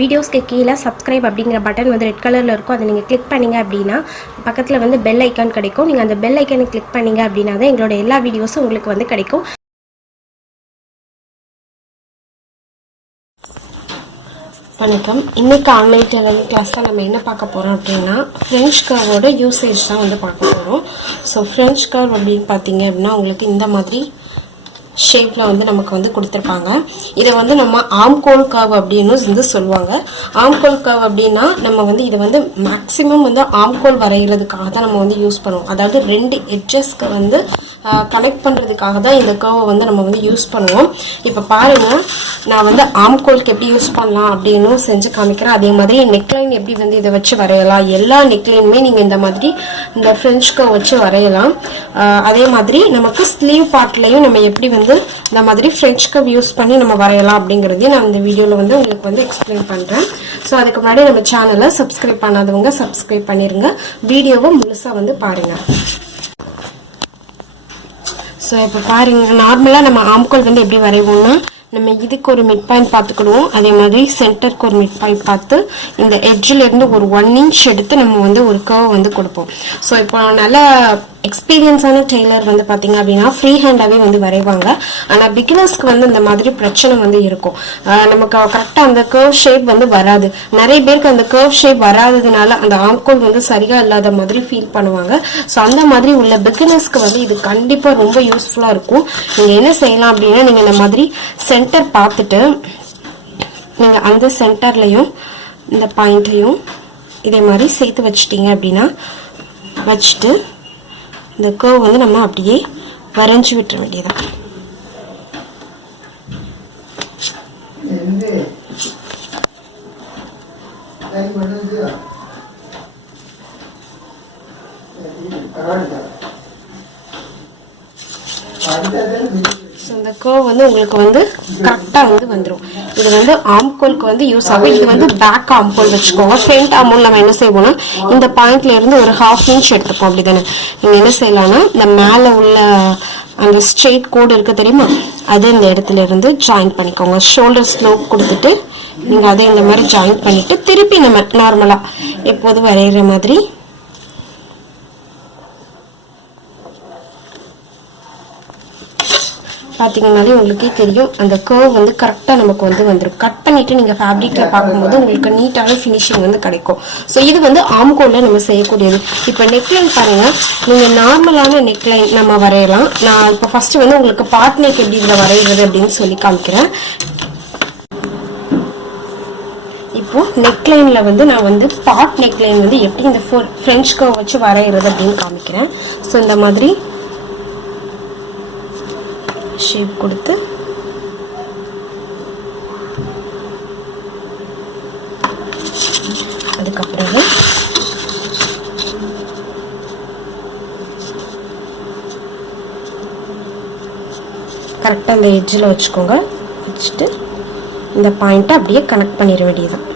வீடியோஸ்க்கு கீழே சப்ஸ்கிரைப் அப்படிங்கிற பட்டன் வந்து ரெட் கலரில் இருக்கும். அதை நீங்கள் கிளிக் பண்ணீங்க அப்படின்னா பக்கத்தில் வந்து பெல் ஐக்கான் கிடைக்கும். நீங்கள் அந்த பெல் ஐக்கானை கிளிக் பண்ணீங்க அப்படின்னா தான் எங்களோட எல்லா வீடியோஸும் உங்களுக்கு வந்து கிடைக்கும். வணக்கம். இன்னைக்கு ஆன்லைன் டெய்லரிங் கிளாஸில் நம்ம என்ன பார்க்க போகிறோம் அப்படின்னா ஃப்ரெஞ்ச் கர்வோட யூசேஜ் தான் வந்து பார்க்க போகிறோம் ஸோ ஃப்ரெஞ்ச் கர்வ் அப்படின்னு பார்த்தீங்க அப்படின்னா உங்களுக்கு இந்த மாதிரி ஷேப்பில் வந்து நமக்கு வந்து கொடுத்துருப்பாங்க. இதை வந்து நம்ம ஆம்கோல் கர்வ் அப்படின்னு வந்து சொல்லுவாங்க. ஆம்கோல் கர்வ் அப்படின்னா நம்ம வந்து இதை வந்து மேக்ஸிமம் வந்து ஆம்கோல் வரைகிறதுக்காக தான் நம்ம வந்து யூஸ் பண்ணுவோம். அதாவது ரெண்டு எட்ஜஸ்க்கு வந்து கனெக்ட் பண்ணுறதுக்காக தான் இந்த கர்வை வந்து நம்ம வந்து யூஸ் பண்ணுவோம். இப்போ பாருங்கள் நான் வந்து ஆம்கோலுக்கு எப்படி யூஸ் பண்ணலாம் அப்படின்னு செஞ்சு காமிக்கிறேன். அதே மாதிரி நெக்லைன் எப்படி வந்து இதை வச்சு வரையலாம். எல்லா நெக்லைனுமே நீங்கள் இந்த மாதிரி இந்த ஃப்ரெஞ்ச் கர்வ் வச்சு வரையலாம். அதே மாதிரி நமக்கு ஸ்லீவ் பார்ட்லேயும் நம்ம எப்படி வந்து இந்த மாதிரி ஃப்ரெஞ்ச் கவ் யூஸ் பண்ணி நம்ம வரையலாம் அப்படிங்கிறதையும் நான் இந்த வீடியோவில் வந்து உங்களுக்கு வந்து எக்ஸ்பிளைன் பண்ணுறேன் ஸோ அதுக்கு முன்னாடி நம்ம சேனலை சப்ஸ்கிரைப் பண்ணாதவங்க சப்ஸ்கிரைப் பண்ணிடுங்க வீடியோவை முழுசாக வந்து பாருங்கள் ஸோ இப்போ பாருங்க நார்மலாக நம்ம ஆம்கோல் வந்து எப்படி வரைவோம்னா நம்ம இதுக்கு ஒரு மிட் பாயிண்ட் பார்த்துக்கிடுவோம். அதே மாதிரி சென்டருக்கு ஒரு மிட் பாயிண்ட் பார்த்து இந்த எட்ஜிலேருந்து ஒரு ஒன் இன்ச் எடுத்து நம்ம வந்து ஒரு கர்வ் வந்து கொடுப்போம். ஸோ இப்போ நல்லா எக்ஸ்பீரியன்ஸான டெய்லர் வந்து பார்த்தீங்க அப்படின்னா ஃப்ரீ ஹேண்டாகவே வந்து வரைவாங்க. ஆனால் பிகினர்ஸ்க்கு வந்து இந்த மாதிரி பிரச்சனை வந்து இருக்கும். நமக்கு கரெக்டாக அந்த கர்வ் ஷேப் வந்து வராது. நிறைய பேருக்கு அந்த கர்வ் ஷேப் வராததுனால அந்த ஆம்கோல் வந்து சரியா இல்லாத மாதிரி ஃபீல் பண்ணுவாங்க. ஸோ அந்த மாதிரி உள்ள பிகினர்ஸ்க்கு வந்து இது கண்டிப்பாக ரொம்ப யூஸ்ஃபுல்லாக இருக்கும். நீங்கள் என்ன செய்யலாம் அப்படின்னா நீங்கள் இந்த மாதிரி சென்டர் பார்த்துட்டு நீங்கள் அந்த சென்டர்லையும் இந்த பாயிண்ட்டையும் இதே மாதிரி சேர்த்து வச்சிட்டிங்க அப்படின்னா வச்சுட்டு இந்த கர்வ் வந்து நம்ம அப்படியே வரைஞ்சி விட்டுற வேண்டியதான் ஸோ இந்த கர்வ் வந்து உங்களுக்கு வந்து கரெக்டாக வந்து வந்துடும் இது வந்து ஆம்கோலுக்கு வந்து யூஸ் ஆகும். இது வந்து பேக் ஆம்கோல் வச்சுக்கோங்க. ஃப்ரண்ட் ஆம்கோல் நம்ம என்ன செய்வோம்னா இந்த பாயிண்ட்ல இருந்து ஒரு ஹாஃப் இன்ச் எடுத்துப்போம். அப்படி தானே நீங்கள் என்ன செய்யலாம்னா இந்த மேலே உள்ள அந்த ஸ்ட்ரெயிட் கோடு இருக்குது தெரியுமா? அது இந்த இடத்துல இருந்து ஜாயின் பண்ணிக்கோங்க. ஷோல்டர் ஸ்லோப் கொடுத்துட்டு நீங்கள் அதை இந்த மாதிரி ஜாயின் பண்ணிட்டு திருப்பி நம்ம நார்மலாக எப்போது வரைகிற மாதிரி பார்த்தீங்கன்னாலே உங்களுக்கே தெரியும். அந்த கர்வ் வந்து கரெக்டாக நமக்கு வந்து வந்துடும் கட் பண்ணிவிட்டு நீங்கள் ஃபேப்ரிக்கில் பார்க்கும்போது உங்களுக்கு நீட்டான ஃபினிஷிங் வந்து கிடைக்கும். ஸோ இது வந்து ஆம்கோலில் நம்ம செய்யக்கூடியது. இப்போ நெக்லைன் பாருங்கள் நீங்கள் நார்மலான நெக்லைன் நம்ம வரையலாம். நான் இப்போ ஃபஸ்ட்டு வந்து உங்களுக்கு பார்ட் நெக் எப்படி இதில் வரைகிறது அப்படின்னு சொல்லி காமிக்கிறேன். இப்போ நெக்லைனில் வந்து நான் வந்து பாட் நெக்லைன் வந்து எப்படி இந்த ஃப்ரெஞ்ச் கர்வ் வச்சு வரைகிறது அப்படின்னு காமிக்கிறேன். ஸோ இந்த மாதிரி ஷேப் கொடுத்து அதுக்கப்புறம் கரெக்டாக அந்த எட்ஜில் வச்சுக்கோங்க. வச்சுட்டு இந்த பாயிண்ட்டை அப்படியே கனெக்ட் பண்ணிட வேண்டியதுதான்.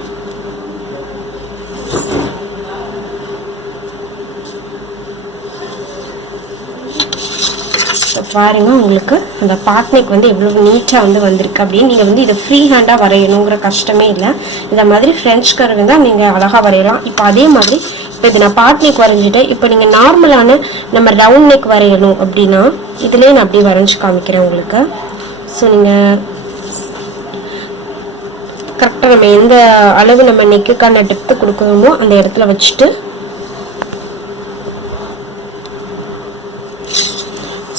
இப்போ பாருங்க உங்களுக்கு அந்த பாட்னிக் வந்து எவ்வளவு நீட்டாக வந்து வந்திருக்கு அப்படின்னு. நீங்கள் வந்து இதை ஃப்ரீ ஹேண்டாக வரையணுங்கிற கஷ்டமே இல்லை. இந்த மாதிரி ஃப்ரெஞ்ச் கர்வ் தான் நீங்கள் அழகாக வரையலாம். இப்போ அதே மாதிரி இப்போ இது நான் பாட்னிக் வரைஞ்சிட்டு இப்போ நீங்கள் நார்மலான நம்ம ரவுண்ட் நெக் வரையணும் அப்படின்னா இதுலேயே நான் அப்படியே வரைஞ்சி காமிக்கிறேன் உங்களுக்கு. ஸோ நீங்கள் கரெக்டாக நம்ம எந்த அளவு நம்ம நெக்குக்கான டெப்த்து கொடுக்கணுமோ அந்த இடத்துல வச்சுட்டு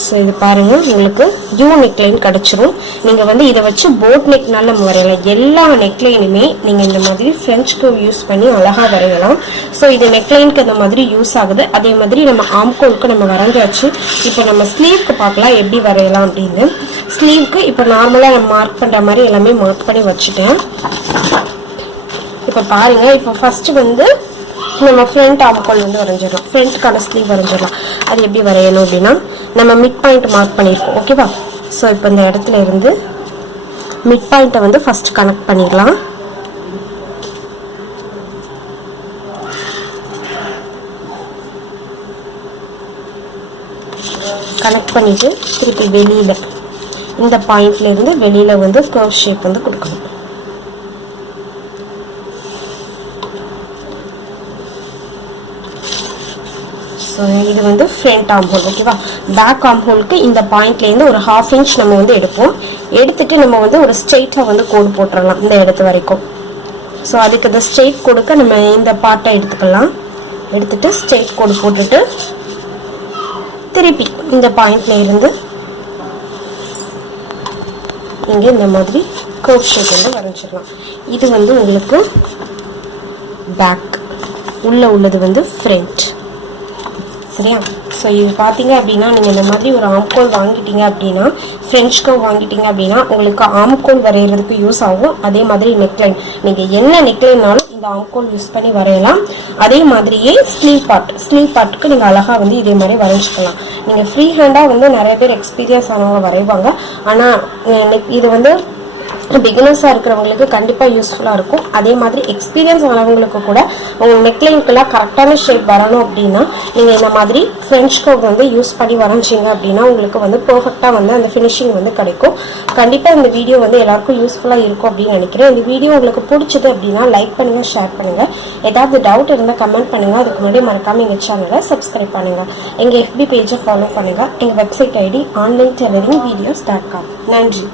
ஸோ இது பாருங்கள் உங்களுக்கு யூ நெக்லைன் கிடச்சிரும். நீங்கள் வந்து இதை வச்சு போட் நெக்னால நம்ம வரையலாம் எல்லா நெக்லைனுமே நீங்கள் இந்த மாதிரி ஃப்ரெஞ்ச் கர்வ் யூஸ் பண்ணி அழகாக வரையலாம். ஸோ இது நெக்லைனுக்கு அந்த மாதிரி யூஸ் ஆகுது. அதே மாதிரி நம்ம ஆம்கோலுக்கு நம்ம வரைஞ்சாச்சு. இப்போ நம்ம ஸ்லீவ்க்கு பார்க்கலாம் எப்படி வரையலாம் அப்படின்னு. ஸ்லீவ்க்கு இப்போ நார்மலாக நம்ம மார்க் பண்ணுற மாதிரி எல்லாமே மார்க் பண்ணி வச்சுட்டேன். இப்போ பாருங்கள் இப்போ ஃபஸ்ட்டு வந்து நம்ம ஃப்ரண்ட் ஆம்கோல் வந்து வரைஞ்சிடலாம். ஃப்ரண்ட்கான ஸ்லீவ் வரைஞ்சிடலாம். அது எப்படி வரையணும் அப்படின்னா நம்ம மிட் பாயிண்ட் மார்க் பண்ணியிருக்கோம் ஓகேவா ஸோ இப்போ இந்த இடத்துல இருந்து மிட் பாயிண்ட்டை வந்து ஃபஸ்ட் கனெக்ட் பண்ணிடலாம். கனெக்ட் பண்ணிவிட்டு திருப்பி வெளியில் இந்த பாயிண்ட்லேருந்து வெளியில் வந்து கர்வ் ஷேப் வந்து கொடுக்கணும். ஸோ இது வந்து ஃப்ரண்ட் ஆம் ஹோல் ஓகேவா பேக் ஆம் ஹோலுக்கு இந்த பாயிண்ட்லேருந்து ஒரு ஹாஃப் இன்ச் நம்ம வந்து எடுப்போம். எடுத்துட்டு நம்ம வந்து ஒரு ஸ்ட்ரெயிட்டாக வந்து கோடு போட்டுடலாம் இந்த இடத்து வரைக்கும். ஸோ அதுக்கு இந்த ஸ்ட்ரெயிட் கொடுக்க நம்ம இந்த பார்ட்டை எடுத்துக்கலாம். எடுத்துட்டு ஸ்ட்ரெயிட் கோடு போட்டுட்டு திருப்பி இந்த பாயிண்ட்லேருந்து இங்கே இந்த மாதிரி கர்வ் ஷேப் வந்து வரைஞ்சிடலாம். இது வந்து உங்களுக்கு பேக் உள்ளே உள்ளது வந்து ஃப்ரண்ட் சரியா? ஸோ இது பார்த்தீங்க அப்படின்னா நீங்கள் இந்த மாதிரி ஒரு ஆம்கோல் வாங்கிட்டீங்க அப்படின்னா ஃப்ரெஞ்ச் கவ் வாங்கிட்டீங்க அப்படின்னா உங்களுக்கு ஆம்கோல் வரைகிறதுக்கு யூஸ் ஆகும். அதே மாதிரி நெக்லைன் நீங்கள் என்ன நெக்லைன்னாலும் இந்த ஆம்கோல் யூஸ் பண்ணி வரையலாம். அதே மாதிரியே ஸ்லீவ் பார்ட் ஸ்லீவ் பார்ட்டுக்கு நீங்கள் அழகாக வந்து இதே மாதிரி வரைஞ்சிக்கலாம். நீங்கள் ஃப்ரீ ஹேண்டாக வந்து நிறைய பேர் எக்ஸ்பீரியன்ஸ் ஆனவங்க வரைவாங்க. ஆனால் இது வந்து பிகினர்ஸாக இருக்கிறவங்களுக்கு கண்டிப்பாக யூஸ்ஃபுல்லாக இருக்கும். அதே மாதிரி எக்ஸ்பீரியன்ஸ் ஆனவங்களுக்கு கூட உங்கள் நெக்லைனுக்கெல்லாம் கரெக்டான ஷேப் வரணும் அப்படின்னா நீங்கள் இந்த மாதிரி ஃப்ரெஞ்ச் கோட் வந்து யூஸ் பண்ணி வரைஞ்சிங்க அப்படின்னா உங்களுக்கு வந்து பர்ஃபெக்டாக வந்து அந்த ஃபினிஷிங் வந்து கிடைக்கும். கண்டிப்பாக இந்த வீடியோ வந்து எல்லாருக்கும் யூஸ்ஃபுல்லாக இருக்கும் அப்படின்னு நினைக்கிறேன். இந்த வீடியோ உங்களுக்கு பிடிச்சது அப்படின்னா லைக் பண்ணுங்கள் ஷேர் பண்ணுங்கள் ஏதாவது டவுட் இருந்தால் கமெண்ட் பண்ணுங்கள் அதுக்கு முன்னாடி மறக்காமல் எங்கள் சேனலை சப்ஸ்கிரைப் பண்ணுங்கள் எங்கள் எஃபி பேஜை ஃபாலோ பண்ணுங்கள் எங்கள் website ID online tailoring videos dot com நன்றி.